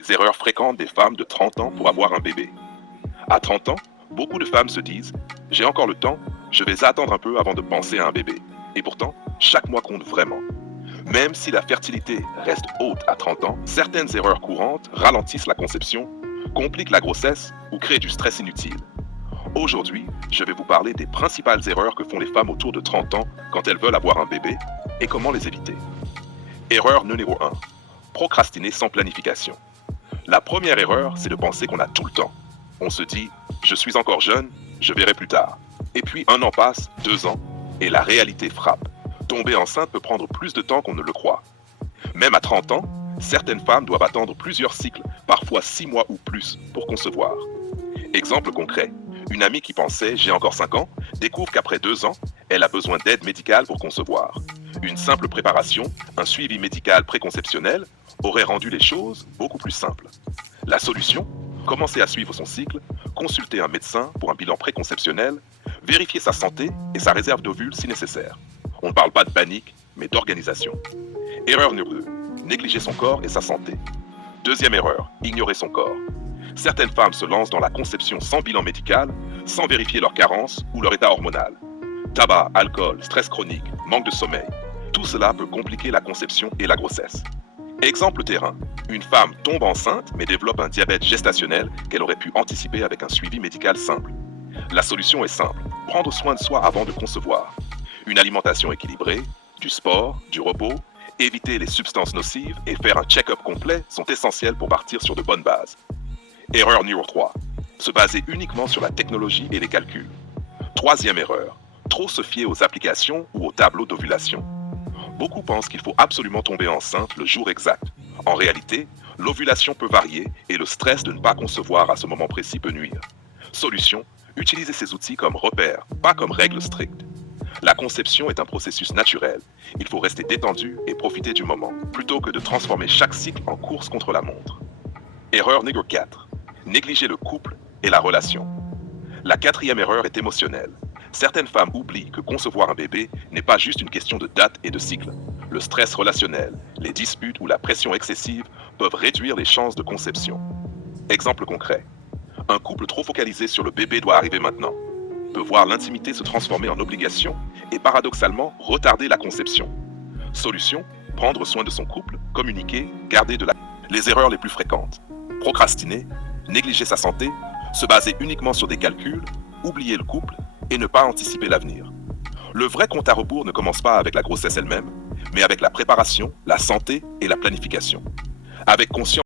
Les erreurs fréquentes des femmes de 30 ans pour avoir un bébé. À 30 ans, beaucoup de femmes se disent « J'ai encore le temps, je vais attendre un peu avant de penser à un bébé ». Et pourtant, chaque mois compte vraiment. Même si la fertilité reste haute à 30 ans, certaines erreurs courantes ralentissent la conception, compliquent la grossesse ou créent du stress inutile. Aujourd'hui, je vais vous parler des principales erreurs que font les femmes autour de 30 ans quand elles veulent avoir un bébé et comment les éviter. Erreur numéro 1. Procrastiner sans planification. La première erreur, c'est de penser qu'on a tout le temps. On se dit « Je suis encore jeune, je verrai plus tard ». Et puis 1 an passe, 2 ans, et la réalité frappe. Tomber enceinte peut prendre plus de temps qu'on ne le croit. Même à 30 ans, certaines femmes doivent attendre plusieurs cycles, parfois 6 mois ou plus, pour concevoir. Exemple concret, une amie qui pensait « J'ai encore 5 ans » découvre qu'après 2 ans, elle a besoin d'aide médicale pour concevoir. Une simple préparation, un suivi médical préconceptionnel, aurait rendu les choses beaucoup plus simples. La solution? Commencer à suivre son cycle, consulter un médecin pour un bilan préconceptionnel, vérifier sa santé et sa réserve d'ovules si nécessaire. On ne parle pas de panique, mais d'organisation. Erreur numéro 2. Négliger son corps et sa santé. Deuxième erreur, ignorer son corps. Certaines femmes se lancent dans la conception sans bilan médical, sans vérifier leurs carences ou leur état hormonal. Tabac, alcool, stress chronique, manque de sommeil. Tout cela peut compliquer la conception et la grossesse. Exemple terrain, une femme tombe enceinte mais développe un diabète gestationnel qu'elle aurait pu anticiper avec un suivi médical simple. La solution est simple, prendre soin de soi avant de concevoir. Une alimentation équilibrée, du sport, du repos, éviter les substances nocives et faire un check-up complet sont essentiels pour partir sur de bonnes bases. Erreur numéro 3. Se baser uniquement sur la technologie et les calculs. Troisième erreur. Trop se fier aux applications ou aux tableaux d'ovulation. Beaucoup pensent qu'il faut absolument tomber enceinte le jour exact. En réalité, l'ovulation peut varier et le stress de ne pas concevoir à ce moment précis peut nuire. Solution, utilisez ces outils comme repères, pas comme règles strictes. La conception est un processus naturel. Il faut rester détendu et profiter du moment, plutôt que de transformer chaque cycle en course contre la montre. Erreur numéro 4. Négliger le couple et la relation. La quatrième erreur est émotionnelle. Certaines femmes oublient que concevoir un bébé n'est pas juste une question de date et de cycle. Le stress relationnel, les disputes ou la pression excessive peuvent réduire les chances de conception. Exemple concret. Un couple trop focalisé sur le bébé doit arriver maintenant peut voir l'intimité se transformer en obligation et paradoxalement retarder la conception. Solution, prendre soin de son couple, communiquer, garder de la... Les erreurs les plus fréquentes. Procrastiner, négliger sa santé, se baser uniquement sur des calculs, oublier le couple et ne pas anticiper l'avenir. Le vrai compte à rebours ne commence pas avec la grossesse elle-même, mais avec la préparation, la santé et la planification. Avec conscience